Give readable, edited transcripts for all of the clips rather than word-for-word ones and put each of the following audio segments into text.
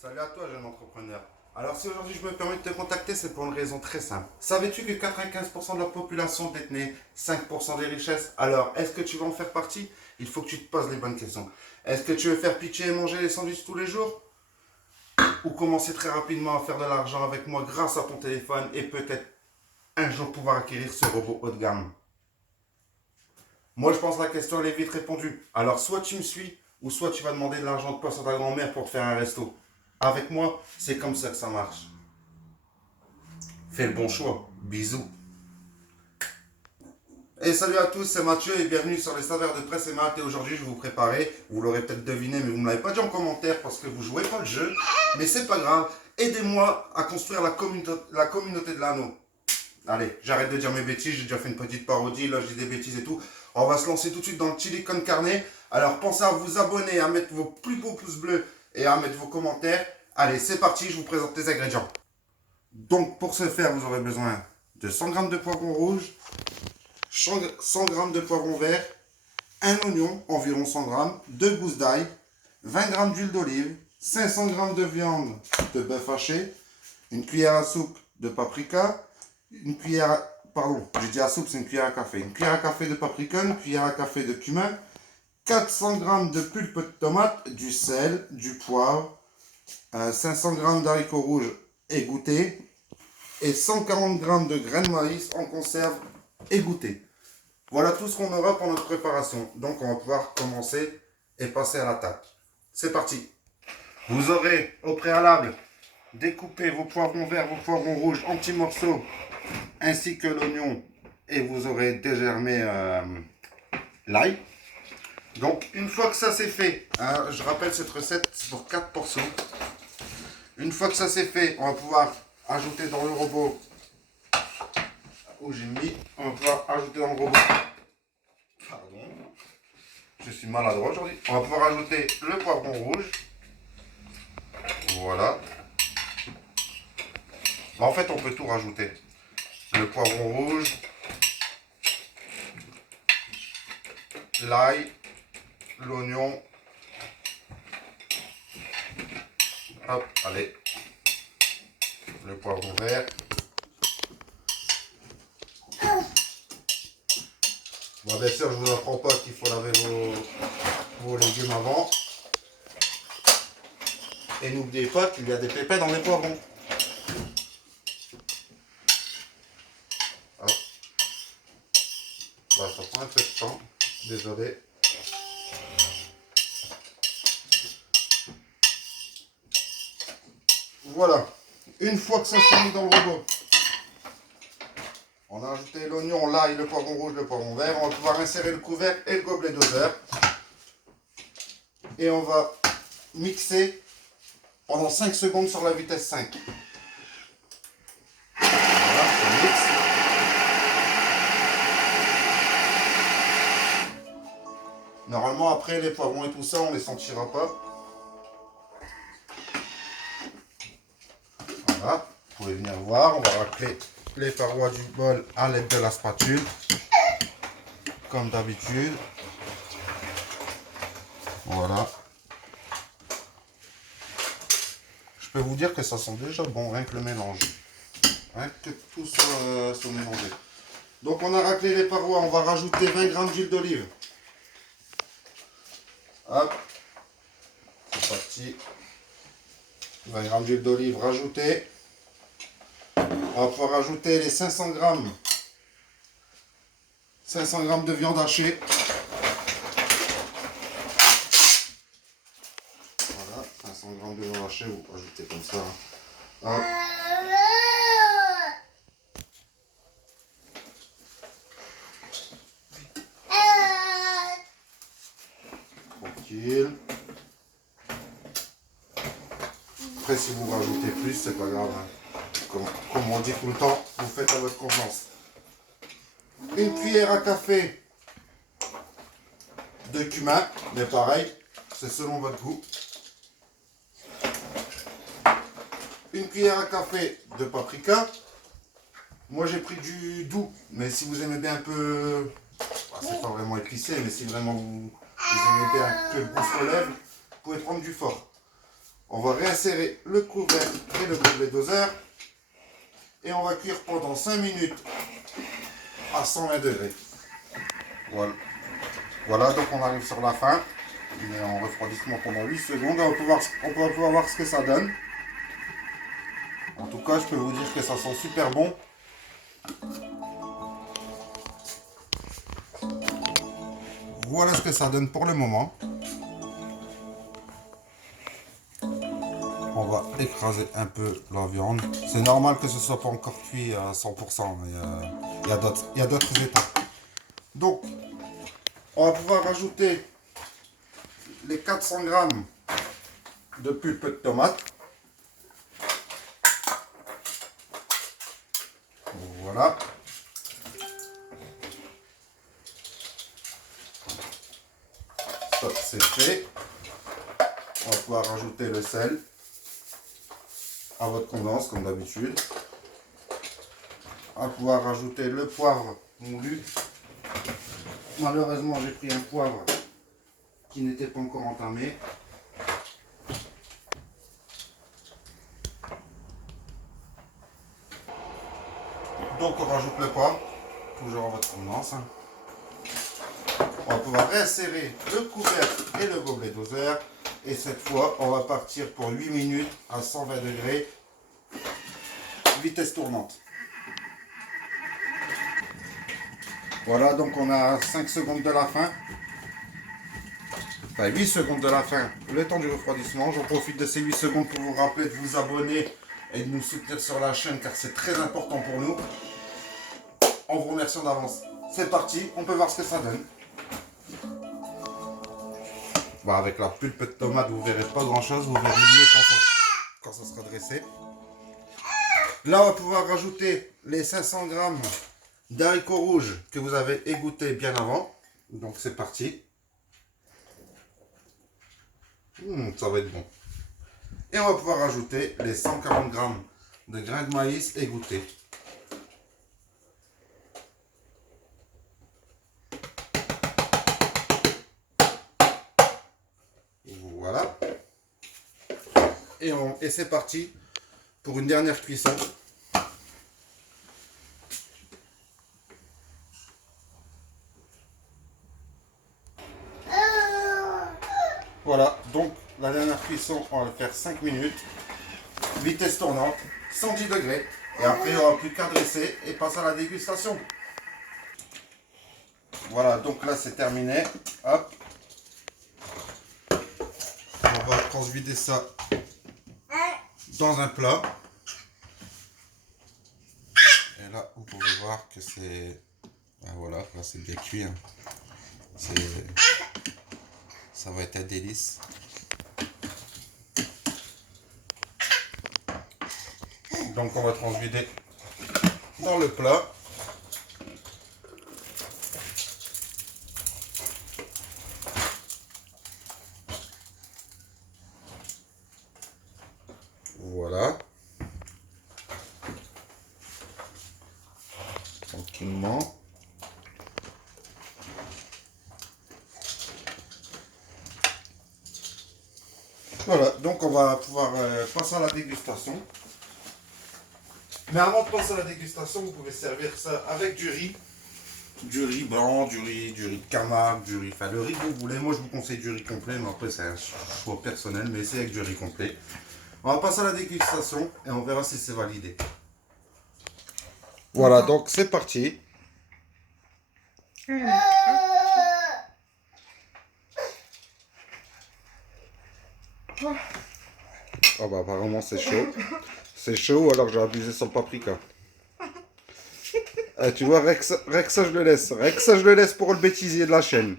Salut à toi, jeune entrepreneur. Alors, si aujourd'hui je me permets de te contacter, c'est pour une raison très simple. Savais-tu que 95% de la population détenait 5% des richesses? Alors, est-ce que tu veux en faire partie? Il faut que tu te poses les bonnes questions. Est-ce que tu veux faire pitié et manger les sandwichs tous les jours? Ou commencer très rapidement à faire de l'argent avec moi grâce à ton téléphone et peut-être un jour pouvoir acquérir ce robot haut de gamme? Moi, je pense que la question elle est vite répondue. Alors, soit tu me suis, ou soit tu vas demander de l'argent de poche à ta grand-mère pour te faire un resto. Avec moi, c'est comme ça que ça marche. Fais le bon choix. Bisous. Et salut à tous, c'est Mathieu et bienvenue sur les saveurs de presse et maths. Et aujourd'hui, je vais vous préparer, vous l'aurez peut-être deviné, mais vous ne me l'avez pas dit en commentaire parce que vous jouez pas le jeu. Mais c'est pas grave, aidez-moi à construire la communauté de l'anneau. Allez, j'arrête de dire mes bêtises, j'ai déjà fait une petite parodie, là je dis des bêtises et tout. On va se lancer tout de suite dans le chili con carne. Alors pensez à vous abonner, à mettre vos plus beaux pouces bleus et à mettre vos commentaires. Allez, c'est parti, je vous présente les ingrédients. Donc pour ce faire, vous aurez besoin de 100 g de poivron rouge, 100 g de poivron vert, un oignon, environ 100 g, 2 gousses d'ail, 20 g d'huile d'olive, 500 g de viande de bœuf haché, une cuillère à soupe de paprika, une cuillère à... Pardon, j'ai dit à soupe, c'est une cuillère à café. Une cuillère à café de paprika, une cuillère à café de cumin, 400 g de pulpe de tomate, du sel, du poivre, 500 g d'haricots rouges égouttés et 140 g de graines de maïs en conserve égouttés. Voilà tout ce qu'on aura pour notre préparation. Donc on va pouvoir commencer et passer à l'attaque. C'est parti. Vous aurez au préalable découpé vos poivrons verts, vos poivrons rouges en petits morceaux, ainsi que l'oignon, et vous aurez dégermé l'ail. Donc une fois que ça c'est fait, hein, je rappelle cette recette c'est pour 4 portions. Une fois que ça c'est fait, on va pouvoir ajouter dans le robot où j'ai mis, on va pouvoir ajouter dans le robot. Pardon, je suis maladroit aujourd'hui. On va pouvoir ajouter le poivron rouge. Voilà. En fait, on peut tout rajouter. Le poivron rouge, l'ail, l'oignon. Hop, allez. Le poivron vert. Bon, bien sûr, je vous apprends pas qu'il faut laver vos légumes avant. Et n'oubliez pas qu'il y a des pépins dans les poivrons. Hop. Bah, ça prend un peu de temps. Désolé. Voilà. Une fois que ça s'est mis dans le robot, on a ajouté l'oignon, l'ail, le poivron rouge, le poivron vert. On va pouvoir insérer le couvercle et le gobelet doseur. Et on va mixer pendant 5 secondes sur la vitesse 5. Voilà, on mixe. Normalement, après, les poivrons et tout ça, on ne les sentira pas. Voilà, vous pouvez venir voir. On va racler les parois du bol à l'aide de la spatule. Comme d'habitude. Voilà. Je peux vous dire que ça sent déjà bon, rien que le mélange. Rien que tout soit mélangé. Donc on a raclé les parois, on va rajouter 20 g d'huile d'olive. Hop. C'est parti. 20 g d'huile d'olive rajoutée. On va pouvoir rajouter les 500 g de viande hachée. Voilà, 500 g de viande hachée, vous rajoutez comme ça. Hop. Tranquille. Après, si vous rajoutez plus, c'est pas grave. Hein. Comme on dit tout le temps, vous faites à votre convenance. Une cuillère à café de cumin, mais pareil, c'est selon votre goût. Une cuillère à café de paprika. Moi j'ai pris du doux, mais si vous aimez bien un peu, c'est pas vraiment épicé, mais si vraiment vous aimez bien que le goût se relève, vous pouvez prendre du fort. On va réinsérer le couvercle et le gobelet doseur. Et on va cuire pendant 5 minutes à 120 degrés. Voilà. Voilà, donc on arrive sur la fin. On est en refroidissement pendant 8 secondes. On va pouvoir voir ce que ça donne. En tout cas, je peux vous dire que ça sent super bon. Voilà ce que ça donne pour le moment. On va écraser un peu la viande. C'est normal que ce ne soit pas encore cuit à 100%. Il y a d'autres étapes. Donc, on va pouvoir rajouter les 400 grammes de pulpe de tomate. Voilà. Ça, c'est fait. On va pouvoir rajouter le sel à votre convenance, comme d'habitude. On va pouvoir rajouter le poivre moulu. Malheureusement, j'ai pris un poivre qui n'était pas encore entamé. Donc, on rajoute le poivre, toujours à votre convenance. On va pouvoir réinsérer le couvercle et le gobelet doseur. Et cette fois, on va partir pour 8 minutes à 120 degrés, vitesse tournante. Voilà, donc on a 5 secondes de la fin. Enfin, 8 secondes de la fin, le temps du refroidissement. J'en profite de ces 8 secondes pour vous rappeler de vous abonner et de nous soutenir sur la chaîne car c'est très important pour nous. On vous remercie d'avance. C'est parti, on peut voir ce que ça donne. Bon, avec la pulpe de tomate, vous ne verrez pas grand chose, vous verrez mieux quand ça sera dressé. Là, on va pouvoir rajouter les 500 grammes d'haricots rouges que vous avez égouttés bien avant. Donc c'est parti. Ça va être bon. Et on va pouvoir rajouter les 140 grammes de grains de maïs égouttés. Voilà. Et c'est parti pour une dernière cuisson. Voilà, donc la dernière cuisson, on va le faire 5 minutes. Vitesse tournante, 110 degrés. Et après, il n'y aura plus qu'à dresser et passer à la dégustation. Voilà, donc là, c'est terminé. Hop. On va transvider ça dans un plat. Et là, vous pouvez voir que c'est... Ah, voilà, là, c'est bien cuit. Hein. Ça va être un délice. Donc on va transvider dans le plat. Voilà. Tranquillement. Voilà, donc on va pouvoir passer à la dégustation. Mais avant de passer à la dégustation, vous pouvez servir ça avec du riz. Du riz blanc, du riz de Camargue, du riz, enfin le riz que vous voulez. Moi je vous conseille du riz complet, mais après c'est un choix personnel, mais c'est avec du riz complet. On va passer à la dégustation et on verra si c'est validé. Voilà, donc c'est parti. Ah bah apparemment c'est chaud. C'est chaud alors j'ai abusé sur le paprika. Tu vois, Rex, ça je le laisse. Rex, ça je le laisse pour le bêtisier de la chaîne.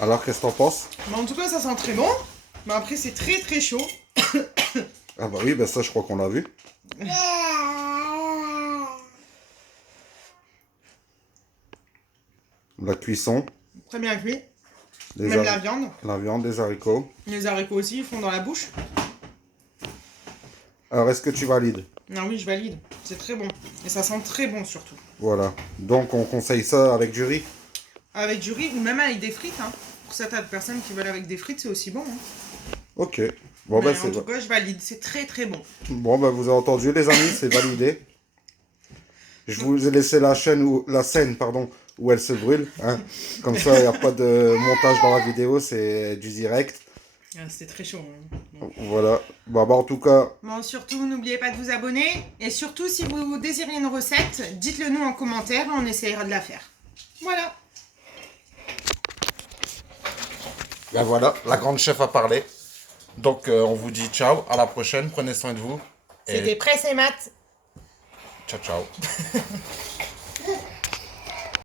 Alors qu'est-ce que t'en penses? Bah, en tout cas ça sent très bon. Mais après c'est très très chaud. Ah bah oui, bah ça je crois qu'on l'a vu. La cuisson. Très bien cuit. Même la viande. La viande, les haricots. Les haricots aussi, ils font dans la bouche. Alors est-ce que tu valides? Non, oui, je valide. C'est très bon. Et ça sent très bon surtout. Voilà. Donc on conseille ça avec du riz? Avec du riz ou même avec des frites. Hein. Pour certaines personnes qui veulent avec des frites, c'est aussi bon. Hein. Ok. Bon, Mais bah, en tout cas, je valide. C'est très très bon. bon, bah, vous avez entendu, les amis, c'est validé. Je vous ai laissé la scène, pardon, où elle se brûle. Hein. Comme ça, il n'y a pas de montage dans la vidéo, c'est du direct. Ah, c'était très chaud. Hein. Bon. Voilà. Bah, en tout cas, Bon, surtout, n'oubliez pas de vous abonner. Et surtout, si vous désirez une recette, dites-le nous en commentaire. On essayera de la faire. Voilà. ben voilà, la grande chef a parlé. Donc, on vous dit ciao, à la prochaine, prenez soin de vous. C'était Presse et Maths. Ciao, ciao.